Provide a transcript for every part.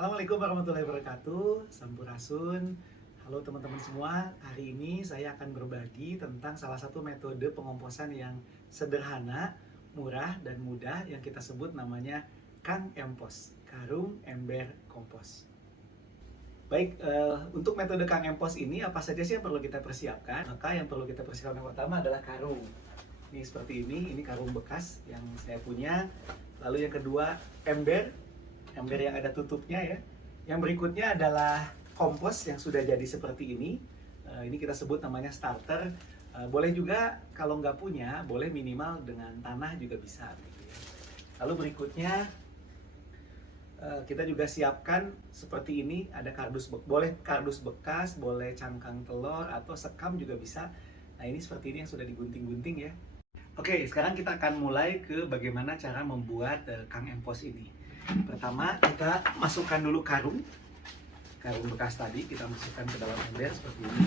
Assalamualaikum warahmatullahi wabarakatuh. Sampurasun. Halo teman-teman semua. Hari ini saya akan berbagi tentang salah satu metode pengomposan yang sederhana, murah, dan mudah yang kita sebut namanya Kang Empos, karung ember kompos. Baik, untuk metode Kang Empos ini apa saja sih yang perlu kita persiapkan? Maka yang perlu kita persiapkan yang pertama adalah karung. Ini seperti ini karung bekas yang saya punya. Lalu yang kedua, ember yang ada tutupnya ya. Yang berikutnya adalah kompos yang sudah jadi seperti ini. Ini kita sebut namanya starter. Boleh juga kalau nggak punya, boleh minimal dengan tanah juga bisa. Gitu ya. Lalu berikutnya kita juga siapkan seperti ini. Ada boleh kardus bekas, boleh cangkang telur atau sekam juga bisa. Nah ini seperti ini yang sudah digunting-gunting ya. Oke, sekarang kita akan mulai ke bagaimana cara membuat Kang Empos ini. Pertama, kita masukkan dulu karung bekas tadi, kita masukkan ke dalam ember seperti ini.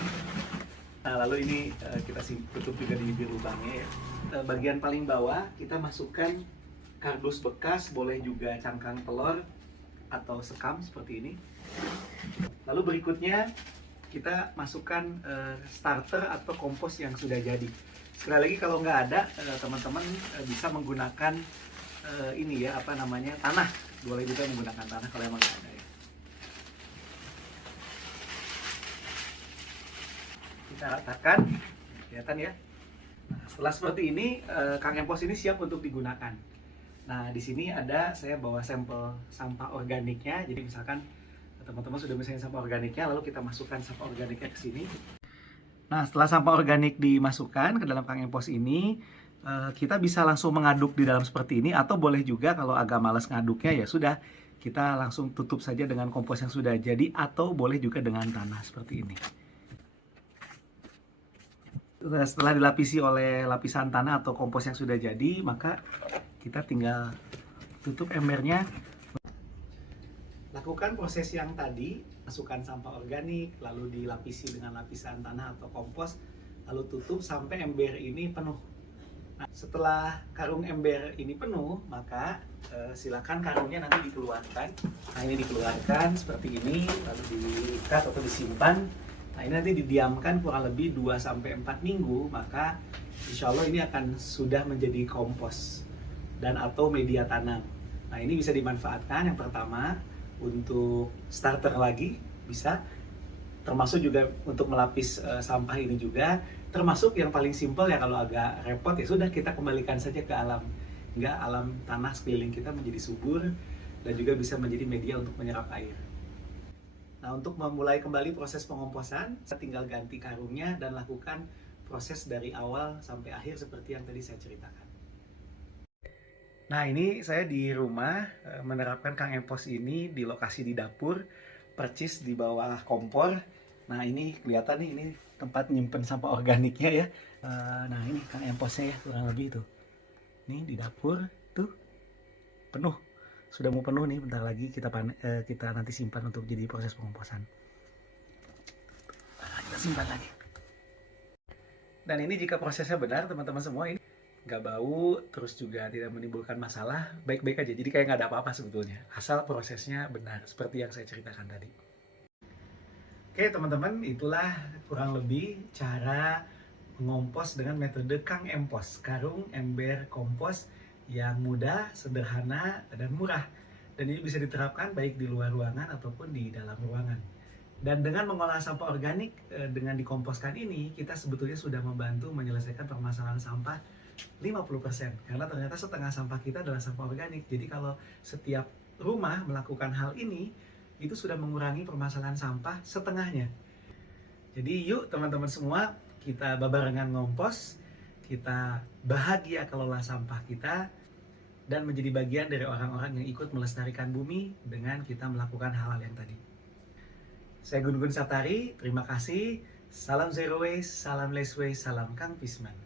Nah, lalu ini kita tutup juga di bibir lubangnya ya. Bagian paling bawah kita masukkan kardus bekas, boleh juga cangkang telur atau sekam seperti ini. Lalu berikutnya kita masukkan starter atau kompos yang sudah jadi. Sekali lagi kalau nggak ada, teman-teman bisa menggunakan ini ya, tanah. Boleh juga menggunakan tanah kalau emang nggak ada ya. Kita ratakan, kelihatan ya. Nah, setelah seperti ini, Kang Empos ini siap untuk digunakan. Nah, di sini saya bawa sampel sampah organiknya. Jadi misalkan teman-teman sudah misalnya sampah organiknya, lalu kita masukkan sampah organiknya ke sini. Nah, setelah sampah organik dimasukkan ke dalam Kang Empos ini, kita bisa langsung mengaduk di dalam seperti ini, atau boleh juga kalau agak malas ngaduknya ya sudah, kita langsung tutup saja dengan kompos yang sudah jadi, atau boleh juga dengan tanah seperti ini. Setelah dilapisi oleh lapisan tanah atau kompos yang sudah jadi, maka kita tinggal tutup embernya. Lakukan proses yang tadi, masukkan sampah organik, lalu dilapisi dengan lapisan tanah atau kompos, lalu tutup sampai ember ini penuh. Nah, setelah karung ember ini penuh, maka silakan karungnya nanti dikeluarkan. Nah, ini dikeluarkan seperti ini, lalu diikat atau disimpan. Nah, ini nanti didiamkan kurang lebih 2-4 minggu, maka insya Allah ini akan sudah menjadi kompos dan atau media tanam. Nah, ini bisa dimanfaatkan yang pertama untuk starter lagi, bisa. Termasuk juga untuk melapis sampah ini juga. Termasuk yang paling simpel ya, kalau agak repot ya sudah, kita kembalikan saja ke alam. Hingga alam tanah sekeliling kita menjadi subur dan juga bisa menjadi media untuk menyerap air. Nah, untuk memulai kembali proses pengomposan, saya tinggal ganti karungnya dan lakukan proses dari awal sampai akhir seperti yang tadi saya ceritakan. Nah, ini saya di rumah menerapkan Kang Empos ini di lokasi di dapur, percis di bawah kompor. Nah, ini kelihatan nih, ini tempat nyimpen sampah organiknya ya. Nah, ini Kang Emposnya ya, kurang lebih tuh. Ini di dapur tuh penuh. Sudah mau penuh nih, bentar lagi kita nanti simpan untuk jadi proses pengomposan. Nah, kita simpan lagi. Dan ini jika prosesnya benar, teman-teman semua, ini nggak bau, terus juga tidak menimbulkan masalah, baik-baik aja. Jadi kayak nggak ada apa-apa sebetulnya, asal prosesnya benar, seperti yang saya ceritakan tadi. Oke teman-teman, itulah kurang lebih cara mengompos dengan metode Kang Empos, karung ember kompos yang mudah, sederhana, dan murah. Dan ini bisa diterapkan baik di luar ruangan ataupun di dalam ruangan. Dan dengan mengolah sampah organik, dengan dikomposkan ini, kita sebetulnya sudah membantu menyelesaikan permasalahan sampah 50%. Karena ternyata setengah sampah kita adalah sampah organik. Jadi kalau setiap rumah melakukan hal ini, itu sudah mengurangi permasalahan sampah setengahnya. Jadi yuk teman-teman semua, kita babarengan ngompos, kita bahagia kelola sampah kita, dan menjadi bagian dari orang-orang yang ikut melestarikan bumi dengan kita melakukan hal-hal yang tadi. Saya Gun Gun Satari, terima kasih. Salam zero waste, salam less waste, salam Kang Pisman.